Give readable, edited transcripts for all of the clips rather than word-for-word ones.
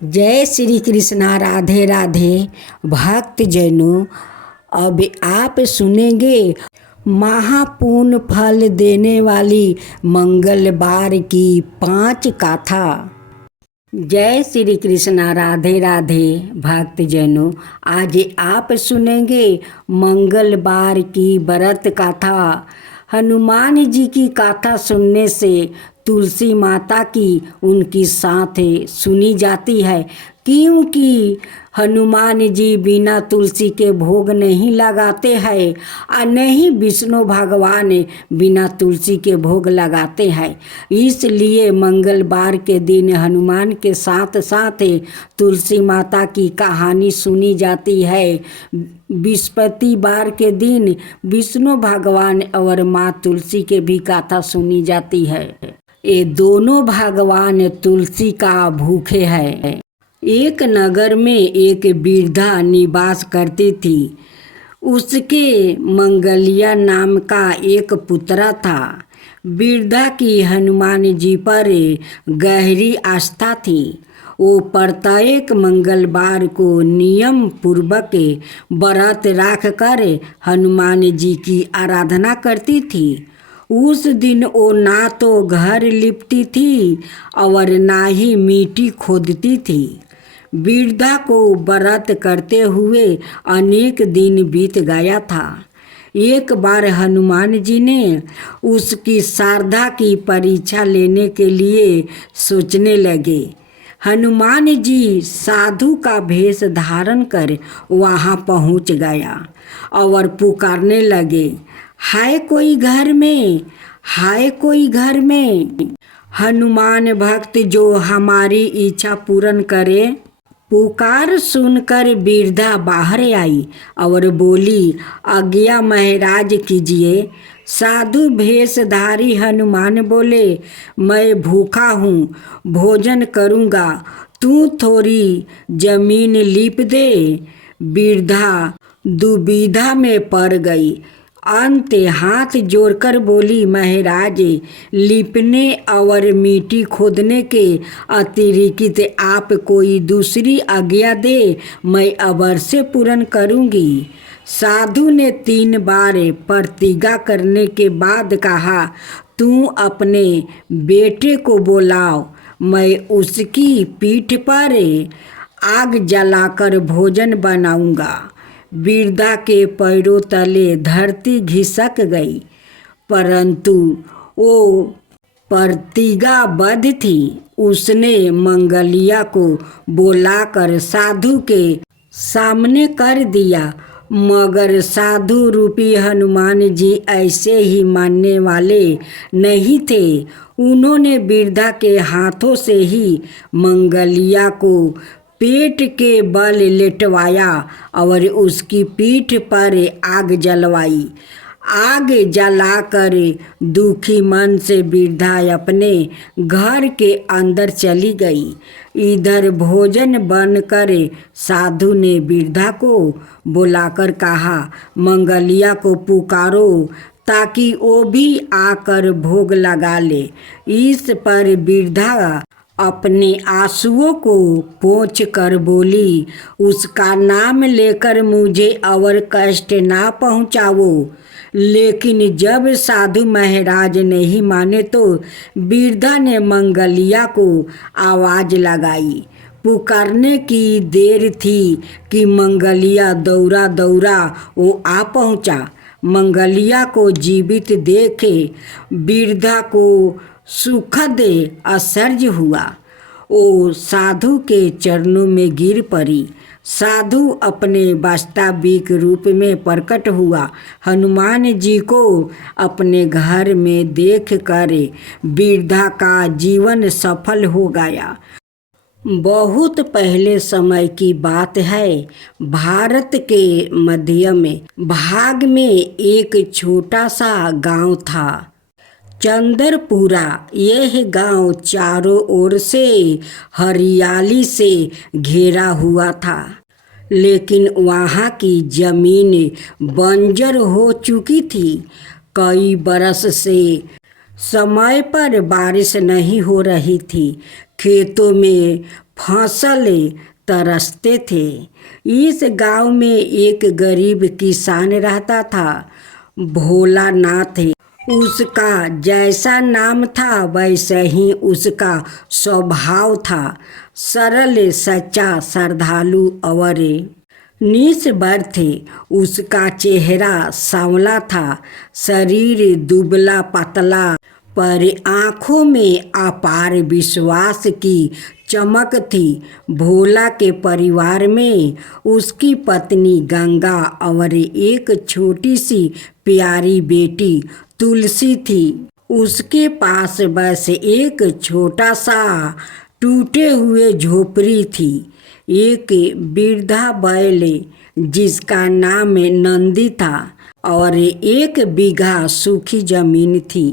जय श्री कृष्णा। राधे राधे भक्त जनों, अब आप सुनेंगे महापुण्य फल देने वाली मंगलवार की 5 गाथा। जय श्री कृष्णा। राधे राधे भक्त जनों, आज आप सुनेंगे मंगलवार की व्रत गाथा। हनुमान जी की गाथा सुनने से तुलसी माता की उनकी साथ सुनी जाती है, क्योंकि हनुमान जी बिना तुलसी के भोग नहीं लगाते हैं और नहीं विष्णु भगवान बिना तुलसी के भोग लगाते हैं। इसलिए मंगलवार के दिन हनुमान के साथ साथ तुलसी माता की कहानी सुनी जाती है। बृहस्पतिवार के दिन विष्णु भगवान और माँ तुलसी के भी गाथा सुनी जाती है। ये दोनों भगवान तुलसी का भूखे हैं। एक नगर में एक वृद्धा निवास करती थी। उसके मंगलिया नाम का एक पुत्र था। वृद्धा की हनुमान जी पर गहरी आस्था थी। वो प्रत्येक मंगलवार को नियम पूर्वक व्रत रख कर हनुमान जी की आराधना करती थी। उस दिन वो ना तो घर लिपती थी और ना ही मिट्टी खोदती थी। वृद्धा को व्रत करते हुए अनेक दिन बीत गया था। एक बार हनुमान जी ने उसकी श्रद्धा की परीक्षा लेने के लिए सोचने लगे। हनुमान जी साधु का भेष धारण कर वहाँ पहुँच गया और पुकारने लगे, हाय कोई घर में, हाय कोई घर में, हनुमान भक्त जो हमारी इच्छा पूर्ण करे। पुकार सुनकर वृद्धा बाहर आई और बोली, आज्ञा महाराज कीजिए। साधु भेषधारी हनुमान बोले, मैं भूखा हूँ, भोजन करूँगा, तू थोड़ी जमीन लीप दे। वृद्धा दुविधा में पड़ गई। अंत हाथ जोड़कर बोली, महाराज, लिपने और मिट्टी खोदने के अतिरिक्त आप कोई दूसरी आज्ञा दे, मैं अवश्य पूर्ण करूँगी। साधु ने 3 बार प्रतिज्ञा करने के बाद कहा, तू अपने बेटे को बुलाओ, मैं उसकी पीठ पर आग जलाकर भोजन बनाऊंगा। वृद्धा के पैरों तले धरती घिसक गई, परंतु वो प्रतिज्ञाबद्ध थी। उसने मंगलिया को बुलाकर साधु के सामने कर दिया, मगर साधु रूपी हनुमान जी ऐसे ही मानने वाले नहीं थे। उन्होंने वृद्धा के हाथों से ही मंगलिया को पेट के बल लेटवाया और उसकी पीठ पर आग जलवाई। आग जलाकर दुखी मन से वृद्धा अपने घर के अंदर चली गई। इधर भोजन बनकर साधु ने वृद्धा को बुलाकर कहा, मंगलिया को पुकारो ताकि वो भी आकर भोग लगा ले। इस पर वृद्धा अपने आंसुओं को पोंछ कर बोली, उसका नाम लेकर मुझे और कष्ट ना पहुँचाओ। लेकिन जब साधु महाराज नहीं माने तो वृद्धा ने मंगलिया को आवाज़ लगाई। पुकारने की देर थी कि मंगलिया दौड़ा दौड़ा वो आ पहुँचा। मंगलिया को जीवित देखे वृद्धा को सुखद आश्चर्य हुआ। वो साधु के चरणों में गिर पड़ी। साधु अपने वास्तविक रूप में प्रकट हुआ। हनुमान जी को अपने घर में देखकर वृद्धा का जीवन सफल हो गया। बहुत पहले समय की बात है। भारत के मध्य में भाग में एक छोटा सा गांव था, चंद्रपुरा। यह गांव चारों ओर से हरियाली से घिरा हुआ था, लेकिन वहाँ की जमीन बंजर हो चुकी थी। कई बरस से समय पर बारिश नहीं हो रही थी। खेतों में फसल तरसते थे। इस गांव में एक गरीब किसान रहता था, भोलानाथ। उसका जैसा नाम था वैसा ही उसका स्वभाव था, सरल, सच्चा, श्रद्धालु और निस्वार्थ थे। उसका चेहरा सांवला था, शरीर दुबला पतला, पर आँखों में अपार विश्वास की चमक थी। भोला के परिवार में उसकी पत्नी गंगा और एक छोटी सी प्यारी बेटी तुलसी थी। उसके पास बस एक छोटा सा टूटे हुए झोपड़ी थी, एक वृद्धा बैल जिसका नाम नंदी था और 1 बीघा सूखी जमीन थी।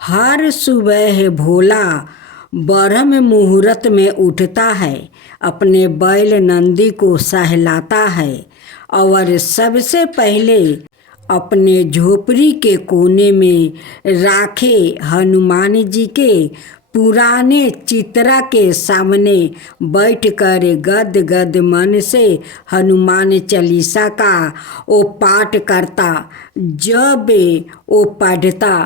हर सुबह भोला ब्रह्म मुहूर्त में उठता है, अपने बैल नंदी को सहलाता है और सबसे पहले अपने झोपड़ी के कोने में राखे हनुमान जी के पुराने चित्रा के सामने बैठकर गद गद मन से हनुमान चालीसा का वो पाठ करता। जब वो पढ़ता,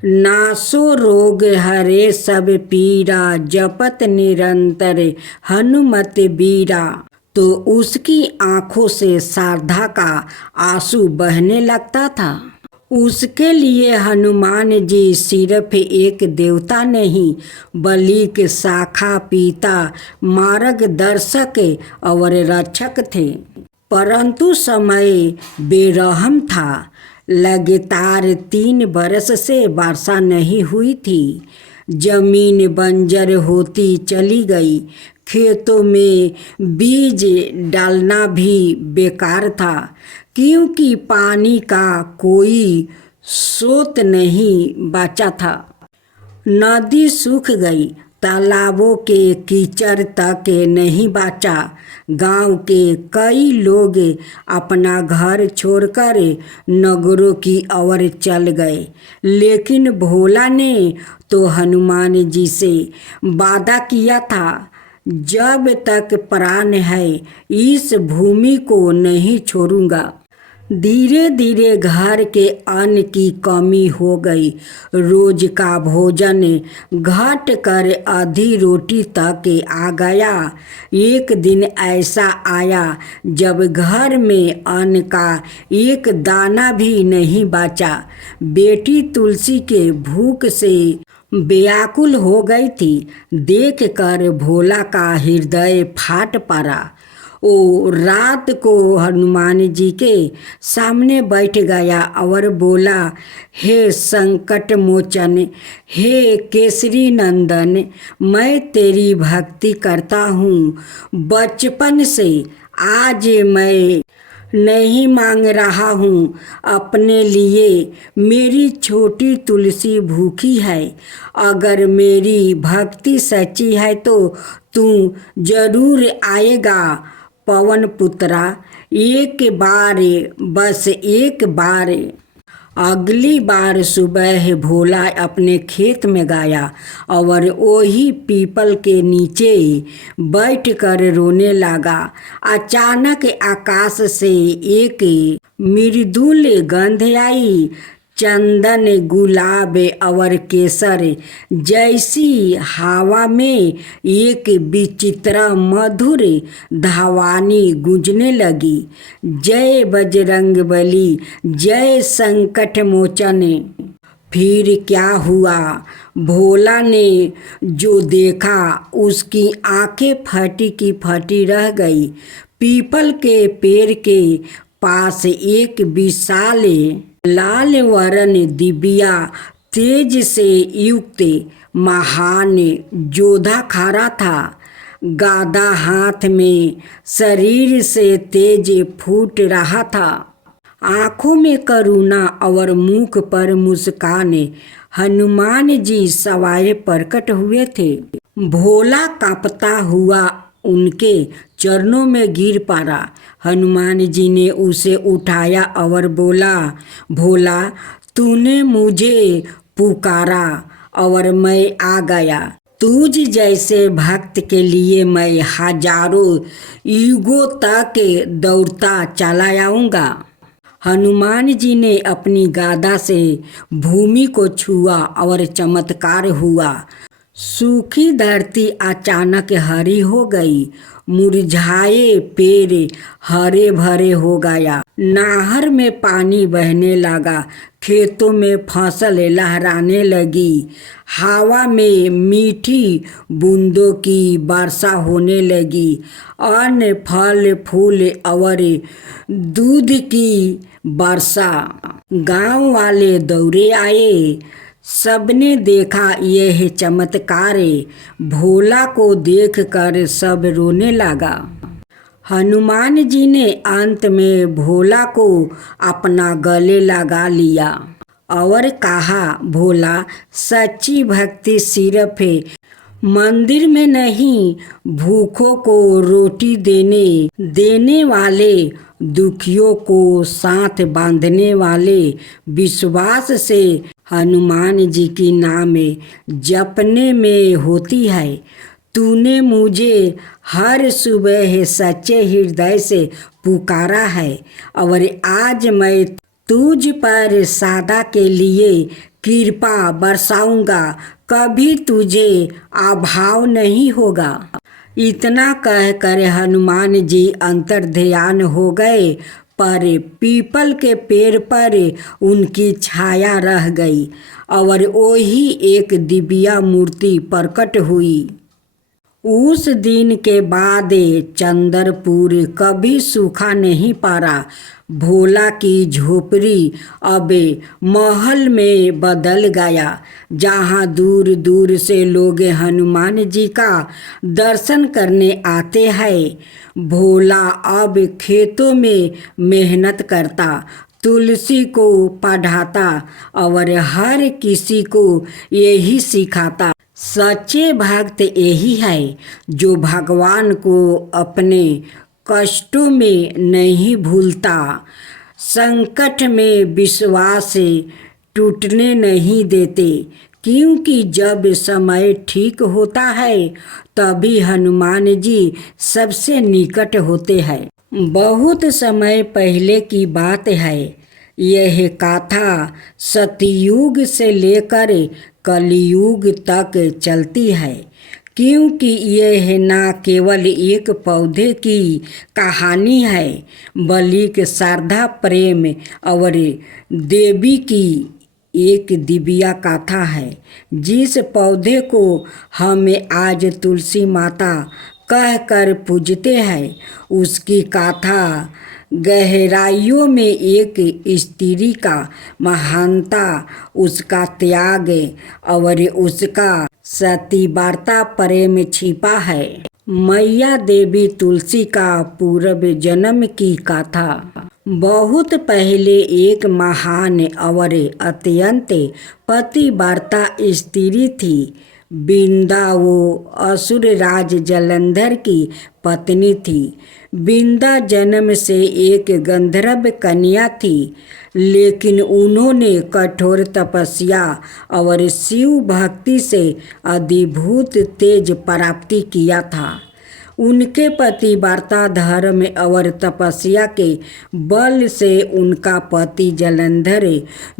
नासो रोग हरे सब पीरा, जपत निरंतर हनुमत बीरा, तो उसकी आंखों से श्रद्धा का आंसू बहने लगता था। उसके लिए हनुमान जी सिर्फ एक देवता नहीं, बल्कि शाखा पिता, मार्गदर्शक और रक्षक थे। परंतु समय बेरहम था। लगातार 3 बरस से वर्षा नहीं हुई थी। जमीन बंजर होती चली गई। खेतों में बीज डालना भी बेकार था, क्योंकि पानी का कोई स्रोत नहीं बचा था। नदी सूख गई, तालाबों के कीचड़ तक नहीं बचा। गांव के कई लोग अपना घर छोड़कर नगरों की ओर चल गए, लेकिन भोला ने तो हनुमान जी से वादा किया था, जब तक प्राण है इस भूमि को नहीं छोड़ूंगा। धीरे धीरे घर के अन्न की कमी हो गई। रोज का भोजन घट कर आधी रोटी तक आ गया। एक दिन ऐसा आया जब घर में अन्न का एक दाना भी नहीं बचा। बेटी तुलसी के भूख से व्याकुल हो गई थी। देखकर भोला का हृदय फाट पड़ा। वो रात को हनुमान जी के सामने बैठ गया और बोला, हे संकट मोचन, हे केसरी नंदन, मैं तेरी भक्ति करता हूँ। बचपन से आज मैं नहीं मांग रहा हूँ अपने लिए। मेरी छोटी तुलसी भूखी है। अगर मेरी भक्ति सच्ची है तो तू जरूर आएगा। पवन पुत्रा, एक बार, बस एक बार। अगली बार सुबह भोला अपने खेत में गया और वही पीपल के नीचे बैठकर रोने लगा। अचानक आकाश से एक मृदुल गंध आई। चंदन, गुलाब और केसर जैसी हवा में एक विचित्र मधुर ध्वनि गूंजने लगी। जय बजरंगबली, जय संकट मोचन। फिर क्या हुआ? भोला ने जो देखा उसकी आंखें फटी की फटी रह गई। पीपल के पेड़ के पास एक विशाल लाल वर्ण दिव्या तेज से युक्त महान योद्धा खड़ा था। गदा हाथ में, शरीर से तेज फूट रहा था। आंखों में करुणा और मुख पर मुस्कान। हनुमान जी सवाए प्रकट हुए थे। भोला कांपता हुआ उनके चरणों में गिर पड़ा। हनुमान जी ने उसे उठाया और बोला, भोला, तूने मुझे पुकारा और मैं आ गया। तुझ जैसे भक्त के लिए मैं हजारों युगों तक दौड़ता चला आऊँगा। हनुमान जी ने अपनी गादा से भूमि को छुआ और चमत्कार हुआ। सूखी धरती अचानक हरी हो गई, मुरझाए पेड़ हरे भरे हो गया, नहर में पानी बहने लगा, खेतों में फसल लहराने लगी, हवा में मीठी बूंदों की वर्षा होने लगी, अन्न फल फूल और दूध की वर्षा। गांव वाले दौड़े आए, सबने देखा यह चमत्कार। भोला को देखकर सब रोने लगा। हनुमान जी ने अंत में भोला को अपना गले लगा लिया और कहा, भोला, सच्ची भक्ति सिर्फ मंदिर में नहीं, भूखों को रोटी देने वाले, दुखियों को साथ बांधने वाले विश्वास से हनुमान जी की नाम जपने में होती है। तूने मुझे हर सुबह सच्चे हृदय से पुकारा है और आज मैं तुझ पर सदा के लिए कृपा बरसाऊंगा, कभी तुझे अभाव नहीं होगा। इतना कहकर हनुमान जी अंतर्ध्यान हो गए, पर पीपल के पेड़ पर उनकी छाया रह गई और वही एक दिव्या मूर्ति प्रकट हुई। उस दिन के बाद चंद्रपुर कभी सूखा नहीं पड़ा। भोला की झोपड़ी अब महल में बदल गया, जहाँ दूर दूर से लोग हनुमान जी का दर्शन करने आते हैं। भोला अब खेतों में मेहनत करता, तुलसी को पढ़ाता और हर किसी को यही सिखाता, सच्चे भक्त यही है जो भगवान को अपने कष्टों में नहीं भूलता, संकट में विश्वास टूटने नहीं देते, क्योंकि जब समय ठीक होता है तभी हनुमान जी सबसे निकट होते हैं। बहुत समय पहले की बात है। यह गाथा सतयुग से लेकर कलयुग तक चलती है, क्योंकि यह न केवल एक पौधे की कहानी है, बल्कि श्रद्धा, प्रेम और देवी की एक दिव्या गाथा है। जिस पौधे को हम आज तुलसी माता कहकर पूजते हैं, उसकी गाथा गहराइयों में एक स्त्री का महानता, उसका त्याग और उसका सतीव्रता प्रेम छिपा है। मैया देवी तुलसी का पूर्व जन्म की गाथा। बहुत पहले एक महान और अत्यंत पतिव्रता स्त्री थी, बिंदा। वो असुर राज जलंधर की पत्नी थी। बिंदा जन्म से एक गंधर्व कन्या थी, लेकिन उन्होंने कठोर तपस्या और शिव भक्ति से अद्भुत तेज प्राप्ति किया था। उनके पतिव्रता धर्म और तपस्या के बल से उनका पति जलंधर,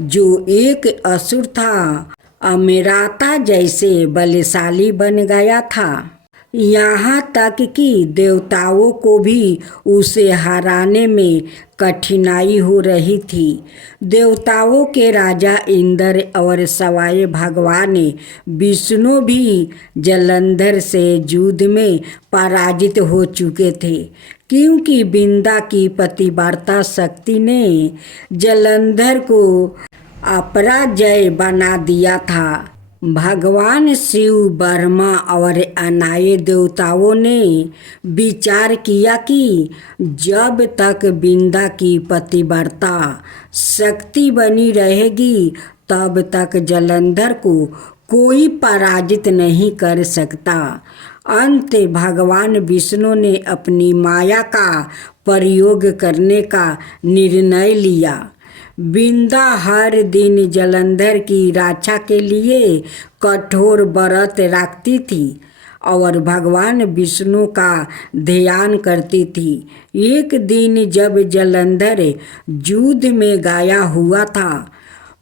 जो एक असुर था, अमृता जैसे बलशाली बन गया था। यहाँ तक कि देवताओं को भी उसे हराने में कठिनाई हो रही थी। देवताओं के राजा इंद्र और सवाए भगवान विष्णु भी जलंधर से युद्ध में पराजित हो चुके थे, क्योंकि बिंदा की पतिव्रता शक्ति ने जलंधर को अपराजय बना दिया था। भगवान शिव, ब्रह्मा और अन्य देवताओं ने विचार किया कि जब तक बिंदा की पतिव्रता शक्ति बनी रहेगी, तब तक जलंधर को कोई पराजित नहीं कर सकता। अंत भगवान विष्णु ने अपनी माया का प्रयोग करने का निर्णय लिया। बिंदा हर दिन जलंधर की रक्षा के लिए कठोर व्रत रखती थी और भगवान विष्णु का ध्यान करती थी। एक दिन जब जलंधर युद्ध में गाया हुआ था,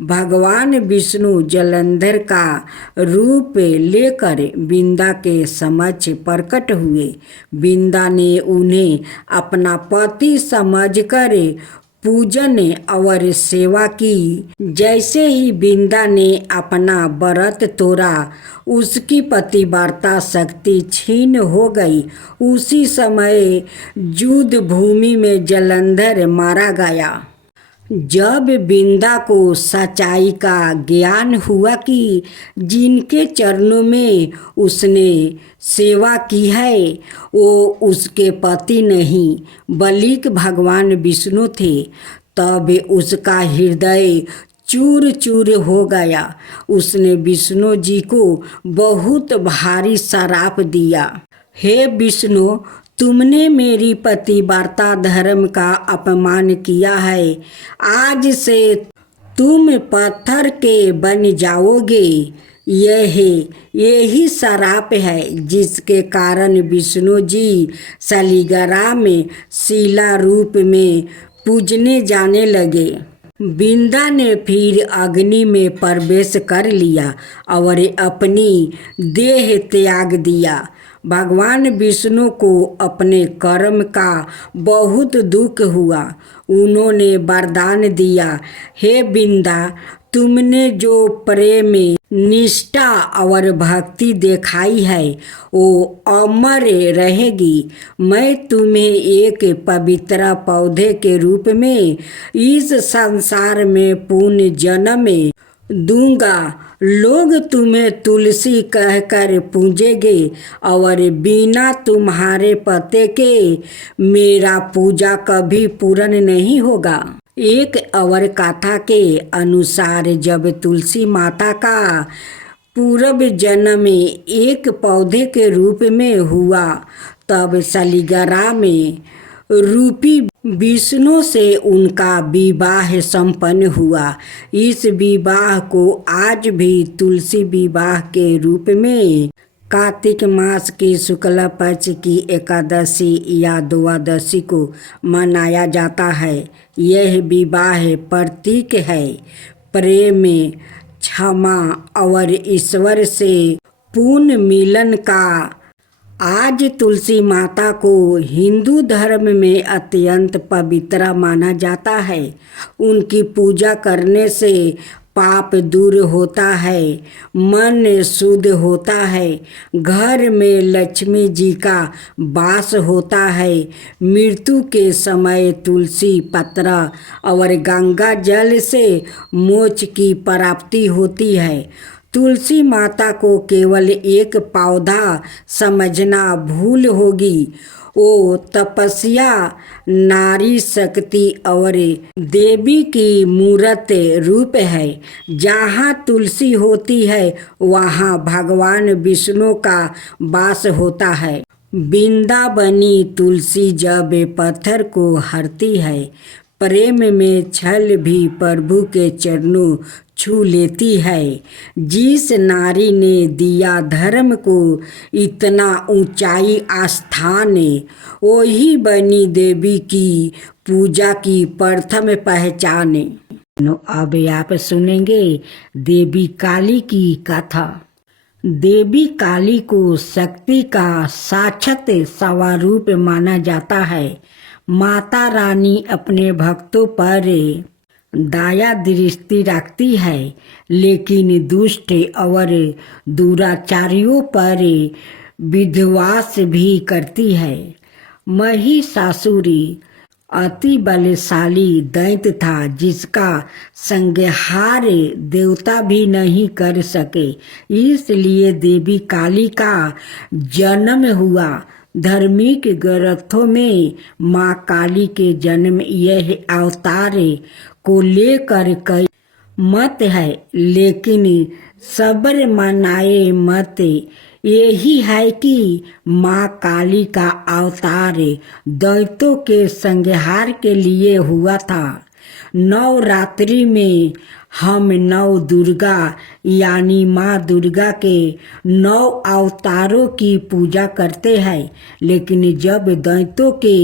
भगवान विष्णु जलंधर का रूप लेकर बिंदा के समक्ष प्रकट हुए। बिंदा ने उन्हें अपना पति समझकर पूजन और सेवा की। जैसे ही बिंदा ने अपना व्रत तोड़ा, उसकी पतिव्रता शक्ति क्षीण हो गई। उसी समय युद्ध भूमि में जलंधर मारा गया। जब बिंदा को सच्चाई का ज्ञान हुआ कि जिनके चरणों में उसने सेवा की है वो उसके पति नहीं बल्कि भगवान विष्णु थे, तब उसका हृदय चूर चूर हो गया। उसने विष्णु जी को बहुत भारी श्राप दिया। हे विष्णु, तुमने मेरी पतिव्रता धर्म का अपमान किया है। आज से तुम पत्थर के बन जाओगे। यही श्राप है जिसके कारण विष्णु जी शालिग्राम में शिला रूप में पूजने जाने लगे। बिंदा ने फिर अग्नि में प्रवेश कर लिया और अपनी देह त्याग दिया। भगवान विष्णु को अपने कर्म का बहुत दुख हुआ। उन्होंने वरदान दिया, हे बिंदा, तुमने जो प्रेम, निष्ठा और भक्ति दिखाई है वो अमर रहेगी। मैं तुम्हें एक पवित्र पौधे के रूप में इस संसार में पुण्य जन्म दूंगा। लोग तुम्हें तुलसी कहकर पूजेंगे और बिना तुम्हारे पते के मेरा पूजा कभी पूर्ण नहीं होगा। एक और कथा के अनुसार जब तुलसी माता का पूर्व जन्म एक पौधे के रूप में हुआ, तब शालिग्राम में रूपी विष्णु से उनका विवाह संपन्न हुआ। इस विवाह को आज भी तुलसी विवाह के रूप में कार्तिक मास की शुक्ल पक्ष की एकादशी या द्वादशी को मनाया जाता है। यह विवाह प्रतीक है प्रेम, क्षमा और ईश्वर से पुनः मिलन का। आज तुलसी माता को हिंदू धर्म में अत्यंत पवित्र माना जाता है। उनकी पूजा करने से पाप दूर होता है, मन शुद्ध होता है, घर में लक्ष्मी जी का वास होता है। मृत्यु के समय तुलसी पत्र और गंगा जल से मोक्ष की प्राप्ति होती है। तुलसी माता को केवल एक पौधा समझना भूल होगी। वो तपस्या, नारी शक्ति और देवी की मूर्त रूप है। जहाँ तुलसी होती है वहाँ भगवान विष्णु का वास होता है। वृंदावनी तुलसी जब पत्थर को हरती है, प्रेम में छल भी प्रभु के चरणों छू लेती है। जिस नारी ने दिया धर्म को इतना ऊंचाई स्थान, वही बनी देवी की पूजा की प्रथम पहचान। अब आप सुनेंगे देवी काली की कथा। देवी काली को शक्ति का साक्षात स्वरूप माना जाता है। माता रानी अपने भक्तों पर दया दृष्टि रखती है, लेकिन दुष्ट और दुराचारियों पर विध्वंस भी करती है। महिषासुर अति बलशाली दैत्य था जिसका संहार देवता भी नहीं कर सके। इसलिए देवी काली का जन्म हुआ। धार्मिक ग्रंथों में माँ काली के जन्म यह अवतार को लेकर कई मत है, लेकिन सबर मनाए मत यही है कि माँ काली का अवतार दैत्यों के संहार के लिए हुआ था। नवरात्रि में हम नव दुर्गा यानी माँ दुर्गा के 9 अवतारों की पूजा करते हैं। लेकिन जब दैत्यों के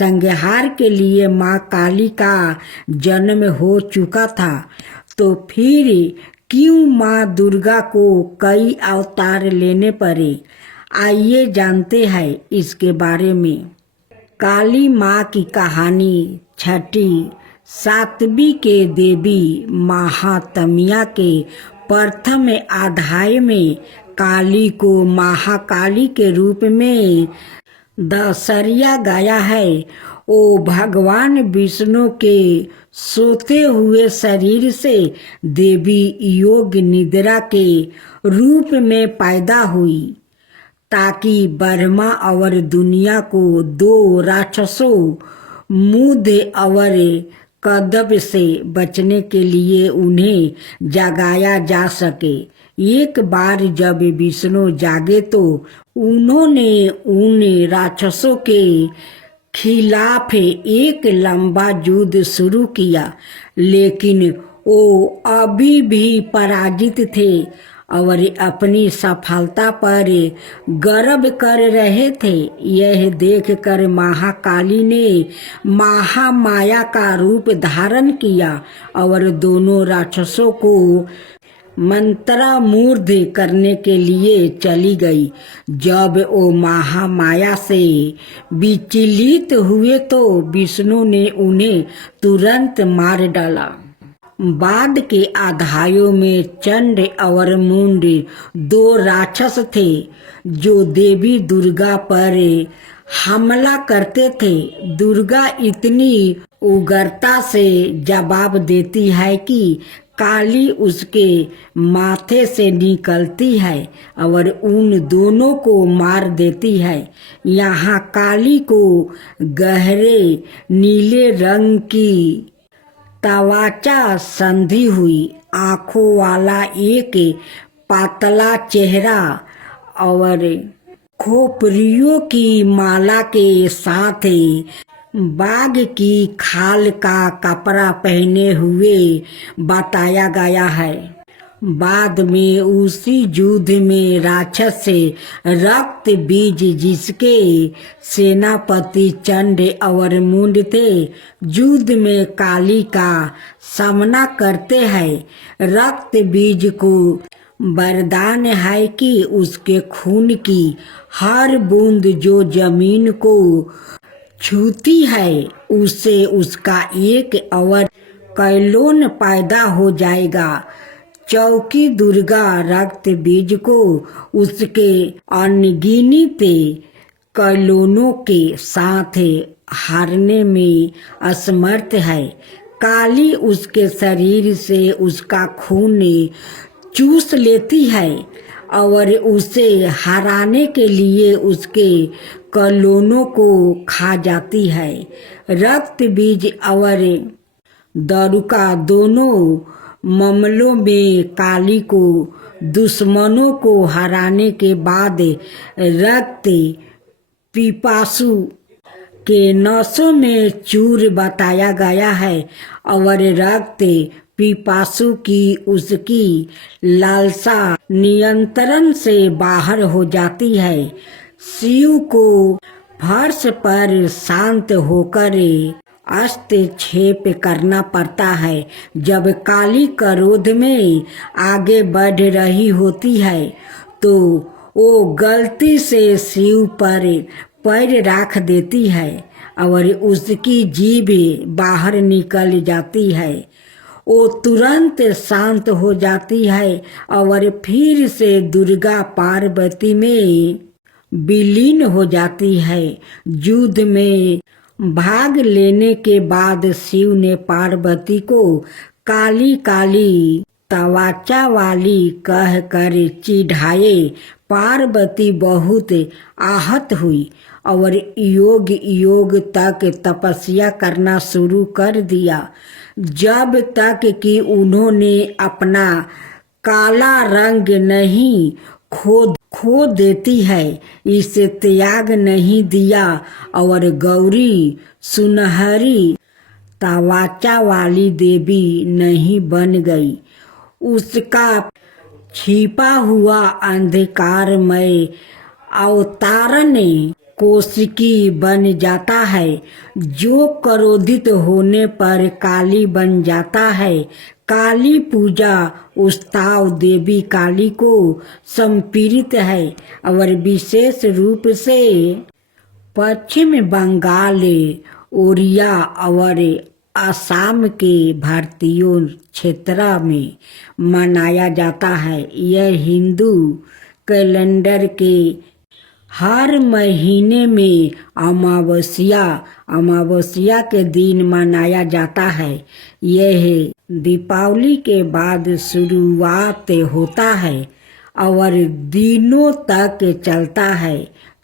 संहार के लिए माँ काली का जन्म हो चुका था तो फिर क्यों माँ दुर्गा को कई अवतार लेने पड़े? आइए जानते हैं इसके बारे में। काली माँ की कहानी छठी सातवीं के देवी महात्म्य के प्रथम अध्याय में काली को महाकाली के रूप में दर्शाया गया है। वो भगवान विष्णु के सोते हुए शरीर से देवी योग निद्रा के रूप में पैदा हुई ताकि ब्रह्मा और दुनिया को 2 राक्षसों मुद और कदब से बचने के लिए उन्हें जगाया जा सके। एक बार जब विष्णु जागे तो उन्होंने उन राक्षसों के खिलाफ एक लंबा युद्ध शुरू किया, लेकिन वो अभी भी पराजित थे और अपनी सफलता पर गर्व कर रहे थे। यह देखकर महाकाली ने महामाया का रूप धारण किया और दोनों राक्षसों को मंत्रमुग्ध करने के लिए चली गई। जब वो महामाया से विचलित हुए तो विष्णु ने उन्हें तुरंत मार डाला। बाद के अध्यायों में चंड और मुंड 2 राक्षस थे जो देवी दुर्गा पर हमला करते थे। दुर्गा इतनी उग्रता से जवाब देती है कि काली उसके माथे से निकलती है और उन दोनों को मार देती है। यहाँ काली को गहरे नीले रंग की त्वचा संधि हुई, आंखों वाला एक पतला चेहरा और खोपड़ियों की माला के साथ बाघ की खाल का कपड़ा पहने हुए बताया गया है। बाद में उसी युद्ध में राक्षस से रक्त बीज जिसके सेनापति चंड और मुंड थे युद्ध में काली का सामना करते हैं। रक्त बीज को वरदान है कि उसके खून की हर बूंद जो जमीन को छूती है उससे उसका एक और कैलोन पैदा हो जाएगा। चौकी दुर्गा रक्त बीज को उसके अनगिनत कैलोनों के साथ हारने में असमर्थ है। काली उसके शरीर से उसका खून चूस लेती है और उसे हराने के लिए उसके कैलोनों को खा जाती है। रक्त बीज और दारुका दोनों मामलों में काली को दुश्मनों को हराने के बाद रक्त पिपासु के नसों में चूर बताया गया है और रक्त पिपासु की उसकी लालसा नियंत्रण से बाहर हो जाती है। शिव को फर्श पर शांत होकर हस्तक्षेप करना पड़ता है। जब काली क्रोध में आगे बढ़ रही होती है तो वो गलती से शिव पर पैर रख देती है और उसकी जीभ बाहर निकल जाती है। वो तुरंत शांत हो जाती है और फिर से दुर्गा पार्वती में विलीन हो जाती है। युद्ध में भाग लेने के बाद शिव ने पार्वती को काली काली त्वचा वाली कहकर चिढ़ाए। पार्वती बहुत आहत हुई और योग योग तक तपस्या करना शुरू कर दिया जब तक कि उन्होंने अपना काला रंग नहीं खो देती है, इसे त्याग नहीं दिया और गौरी सुनहरी तवाचा वाली देवी नहीं बन गई। उसका छिपा हुआ अंधकारमय अवतारण कोशिकी बन जाता है, जो क्रोधित होने पर काली बन जाता है। काली पूजा उत्सव देवी काली को समर्पित है और विशेष रूप से पश्चिम बंगाल, ओडिशा और असम के भारतीयों क्षेत्र में मनाया जाता है। यह हिंदू कैलेंडर के हर महीने में अमावस्या के दिन मनाया जाता है। यह दीपावली के बाद शुरुआत होता है और दिनों तक चलता है।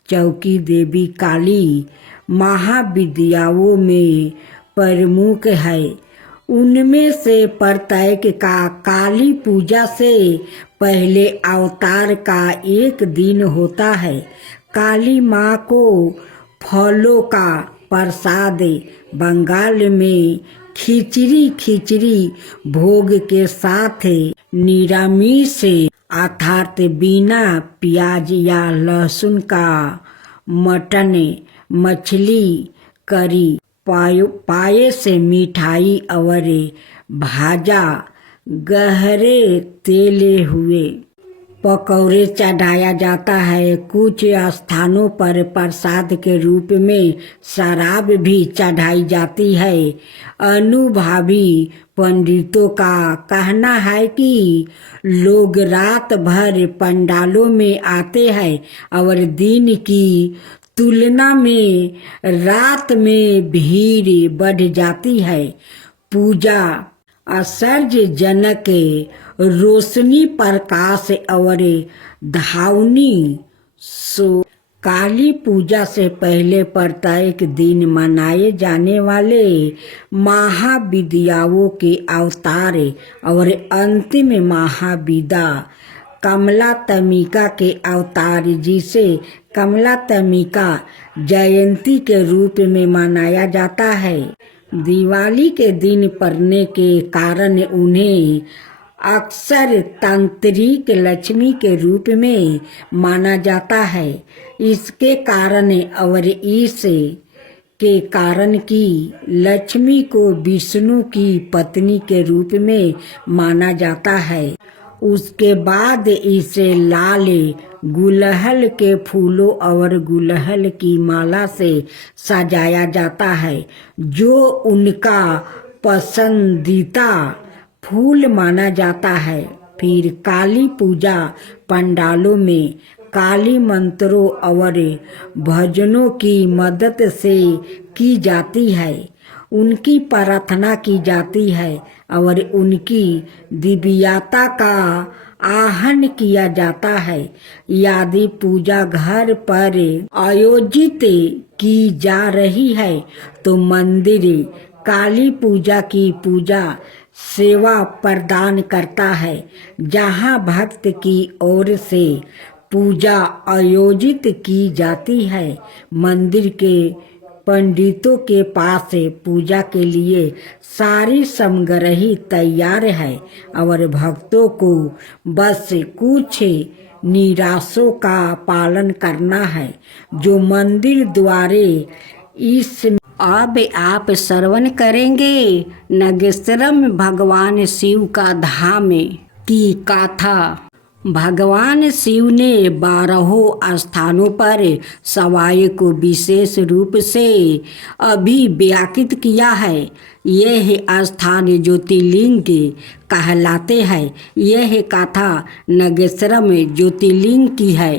चौकी देवी काली महाविद्याओं में प्रमुख है। उनमें से प्रत्येक का काली पूजा से पहले अवतार का एक दिन होता है। काली माँ को फलों का प्रसाद बंगाल में खिचड़ी भोग के साथ निरामिष अर्थात बिना प्याज या लहसुन का मटन, मछली, करी, पायस, मिठाई और भाजा गहरे तेले हुए पकौड़े चढ़ाया जाता है। कुछ स्थानों पर प्रसाद के रूप में शराब भी चढ़ाई जाती है। अनुभवी पंडितों का कहना है कि लोग रात भर पंडालों में आते हैं और दिन की तुलना में रात में भीड़ बढ़ जाती है। पूजा आश्चर्यजनक रोशनी, प्रकाश और धावनी सो काली पूजा से पहले प्रत्येक दिन मनाए जाने वाले महाविद्याओं के अवतार और अंतिम महाविद्या कमलात्मिका के अवतार, जिसे कमलात्मिका जयंती के रूप में मनाया जाता है, दिवाली के दिन पड़ने के कारण उन्हें अक्सर तांत्रिक लक्ष्मी के रूप में माना जाता है। इसके कारण और इस के कारण कि लक्ष्मी को विष्णु की पत्नी के रूप में माना जाता है। उसके बाद इसे लाल गुलहल के फूलों और गुलहल की माला से सजाया जाता है, जो उनका पसंदीदा फूल माना जाता है। फिर काली पूजा पंडालों में काली मंत्रों और भजनों की मदद से की जाती है। उनकी प्रार्थना की जाती है और उनकी दिव्यता का आहन किया जाता है। यदि पूजा घर पर आयोजित की जा रही है तो मंदिर काली पूजा की पूजा सेवा प्रदान करता है, जहां भक्त की ओर से पूजा आयोजित की जाती है। मंदिर के पंडितों के पास पूजा के लिए सारी सामग्री तैयार है और भक्तों को बस कुछ निर्देशों का पालन करना है, जो मंदिर द्वारे इस अब आप श्रवण करेंगे नागेश्वरम भगवान शिव का धाम की गाथा। भगवान शिव ने 12 स्थानों पर सवाई को विशेष रूप से अभिव्यक्त किया है। यह स्थान ज्योतिर्लिंग कहलाते हैं। यह कथा नागेश्वरम ज्योतिर्लिंग की है।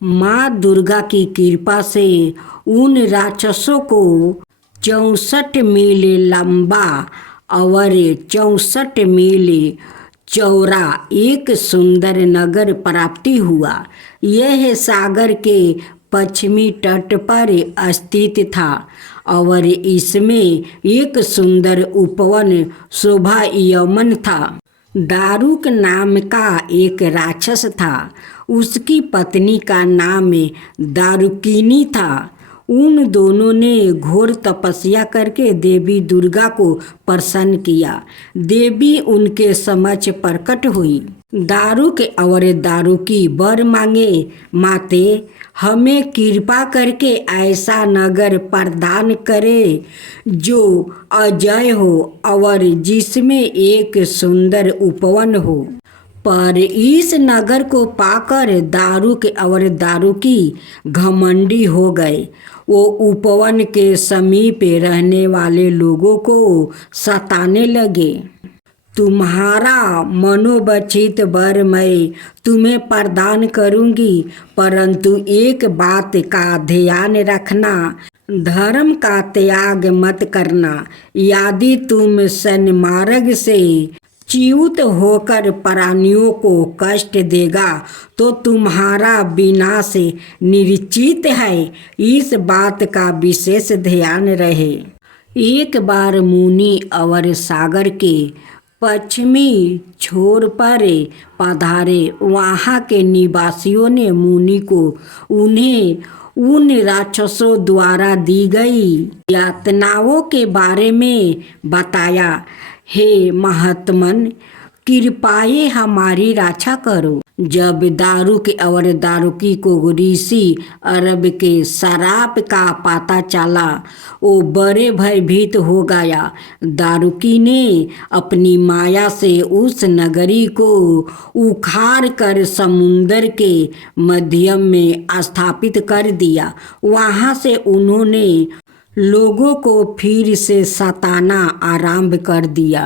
माँ दुर्गा की कृपा से उन राक्षसों को 64 मील लंबा और 64 मील चौड़ा एक सुंदर नगर प्राप्ति हुआ। यह सागर के पश्चिमी तट पर स्थित था और इसमें एक सुंदर उपवन शोभायमान था। दारुक नाम का एक राक्षस था। उसकी पत्नी का नाम दारुकिनी था। उन दोनों ने घोर तपस्या करके देवी दुर्गा को प्रसन्न किया। देवी उनके समक्ष प्रकट हुई। दारुक और दारुकी वर मांगे, माते हमें कृपा करके ऐसा नगर प्रदान करे जो अजय हो और जिसमें एक सुंदर उपवन हो। पर इस नगर को पाकर दारुक और दारुकी घमंडी हो गए। वो उपवन के समीप रहने वाले लोगों को सताने लगे। तुम्हारा मनोवांछित वर मैं तुम्हें प्रदान करूंगी, परंतु एक बात का ध्यान रखना, धर्म का त्याग मत करना। यदि तुम सन्मार्ग से च्युत होकर प्राणियों को कष्ट देगा तो तुम्हारा विनाश निश्चित है। इस बात का विशेष ध्यान रहे। एक बार मुनि और सागर के पश्चिमी छोर पर पधारे। वहाँ के निवासियों ने मुनि को उन्हें उन राक्षसों द्वारा दी गई यातनाओं के बारे में बताया। हे महात्मन, कृपाए हमारी रक्षा करो। जब दारुक और दारुकी को ऋषि अरब के शराप का पता चला, वो बड़े भयभीत हो गया। दारुकी ने अपनी माया से उस नगरी को उखाड़ कर समुद्र के मध्य में स्थापित कर दिया। वहाँ से उन्होंने लोगों को फिर से सताना आरंभ कर दिया।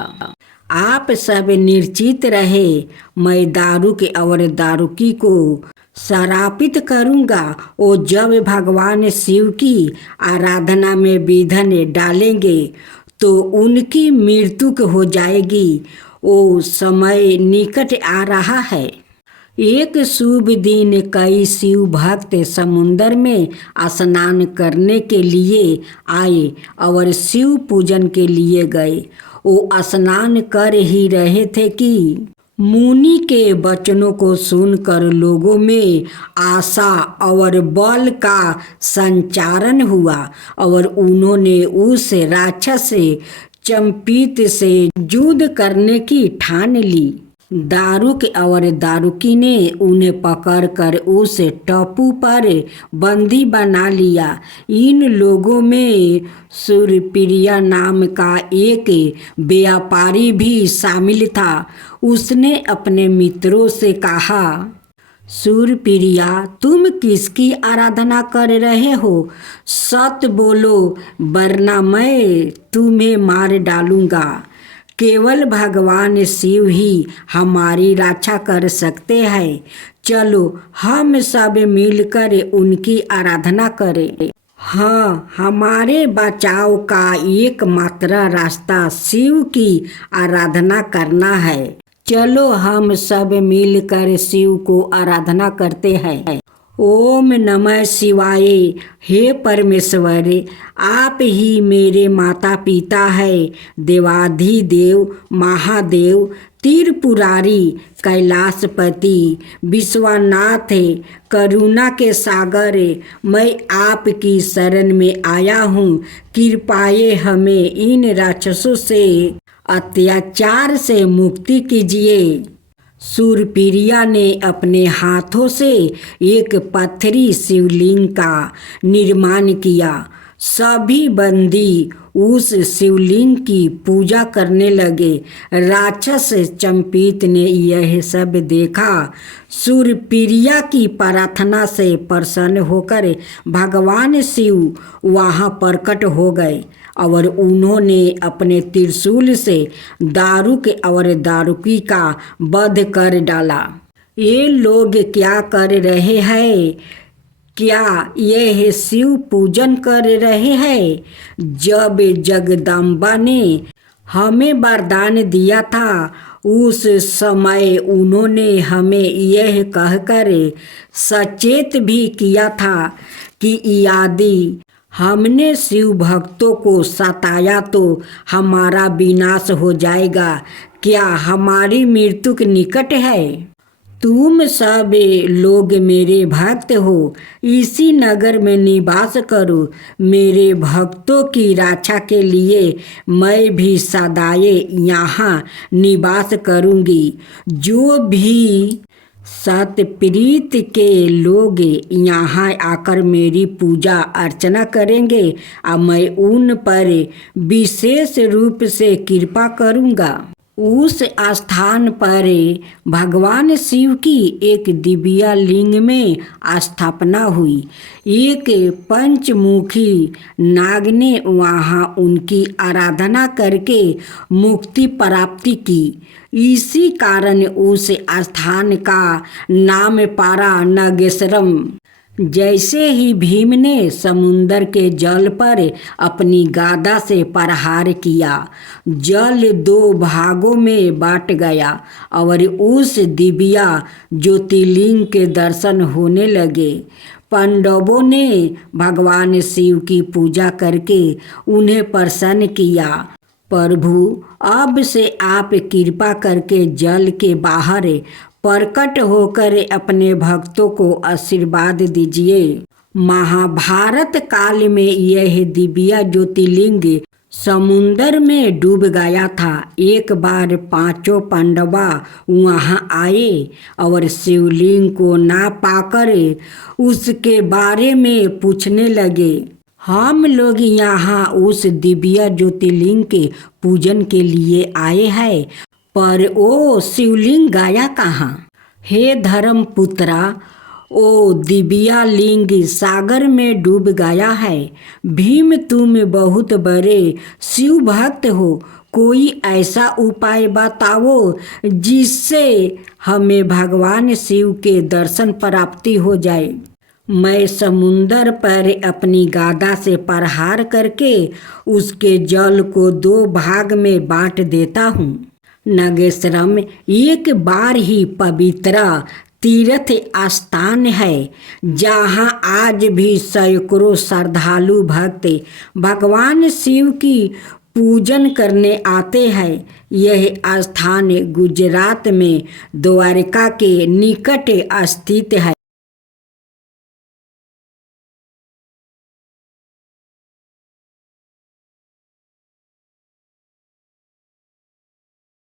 आप सब निर्चित रहे, मैं दारुक और दारुकी को श्रापित करूंगा। वो जब भगवान शिव की आराधना में विघ्न डालेंगे तो उनकी मृत्यु हो जाएगी। वो समय निकट आ रहा है। एक शुभ दिन कई शिव भक्त समुद्र में स्नान करने के लिए आए और शिव पूजन के लिए गए। वो स्नान कर ही रहे थे कि मुनि के वचनों को सुनकर लोगों में आशा और बल का संचारण हुआ और उन्होंने उस राक्षस चंपित से युद्ध करने की ठान ली। दारुक और दारुकी ने उन्हें पकड़कर उस टापू पर बंदी बना लिया। इन लोगों में सूर्यप्रिया नाम का एक व्यापारी भी शामिल था। उसने अपने मित्रों से कहा, सूर्यप्रिया, तुम किसकी आराधना कर रहे हो? सत्य बोलो, वरना मैं तुम्हें मार डालूंगा। केवल भगवान शिव ही हमारी रक्षा कर सकते हैं। चलो हम सब मिलकर उनकी आराधना करें। हाँ, हमारे बचाव का एकमात्र रास्ता शिव की आराधना करना है। चलो हम सब मिलकर शिव को आराधना करते हैं। ओम नमः शिवाय। हे परमेश्वर, आप ही मेरे माता पिता है। देवाधिदेव महादेव, त्रिपुरारी, कैलाशपति, विश्वनाथ, करुणा के सागर, मैं आपकी शरण में आया हूँ। कृपाए हमें इन राक्षसों से अत्याचार से मुक्ति कीजिए। सूर्यप्रिया ने अपने हाथों से एक पत्थरी शिवलिंग का निर्माण किया। सभी बंदी उस शिवलिंग की पूजा करने लगे। राक्षस चंपित ने यह सब देखा। सूर्यप्रिया की प्रार्थना से प्रसन्न होकर भगवान शिव वहाँ प्रकट हो गए और उन्होंने अपने त्रिशूल से दारुक और दारुकी का वध कर डाला। ये लोग क्या कर रहे हैं? क्या यह शिव पूजन कर रहे हैं? जब जगदम्बा ने हमें वरदान दिया था, उस समय उन्होंने हमें यह कहकर सचेत भी किया था कि यदि हमने शिव भक्तों को सताया तो हमारा विनाश हो जाएगा। क्या हमारी मृत्यु के निकट है? तुम सब लोग मेरे भक्त हो, इसी नगर में निवास करो। मेरे भक्तों की रक्षा के लिए मैं भी सदाए यहाँ निवास करूँगी। जो भी सतप्रीत के लोग यहाँ आकर मेरी पूजा अर्चना करेंगे और मैं उन पर विशेष रूप से कृपा करूँगा। उस स्थान पर भगवान शिव की एक दिव्य लिंग में स्थापना हुई। एक पंचमुखी नाग ने वहाँ उनकी आराधना करके मुक्ति प्राप्ति की। इसी कारण उस स्थान का नाम पारा नागेश्वरम। जैसे ही भीम ने समुंदर के जल पर अपनी गादा से प्रहार किया, जल दो भागों में बांट गया और उस दिव्य ज्योतिर्लिंग के दर्शन होने लगे। पांडवों ने भगवान शिव की पूजा करके उन्हें प्रसन्न किया। प्रभु, अब से आप कृपा करके जल के बाहर प्रकट होकर अपने भक्तों को आशीर्वाद दीजिए। महाभारत काल में यह दिव्य ज्योतिर्लिंग समुंदर में डूब गया था। एक बार पांचों पांडव वहां आए और शिवलिंग को ना पाकर उसके बारे में पूछने लगे। हम लोग यहाँ उस दिव्य ज्योतिर्लिंग के पूजन के लिए आए हैं, पर वो शिवलिंग गया कहाँ? हे धर्मपुत्रा, ओ दिव्य लिंग सागर में डूब गया है। भीम, तुम बहुत बड़े शिव भक्त हो, कोई ऐसा उपाय बताओ जिससे हमें भगवान शिव के दर्शन प्राप्ति हो जाए। मैं समुंदर पर अपनी गादा से प्रहार करके उसके जल को दो भाग में बांट देता हूँ। नागेश्वरम एक बार ही पवित्र तीर्थ स्थान है, जहाँ आज भी सैकड़ों श्रद्धालु भक्त भगवान शिव की पूजन करने आते हैं। यह स्थान गुजरात में द्वारका के निकट स्थित है।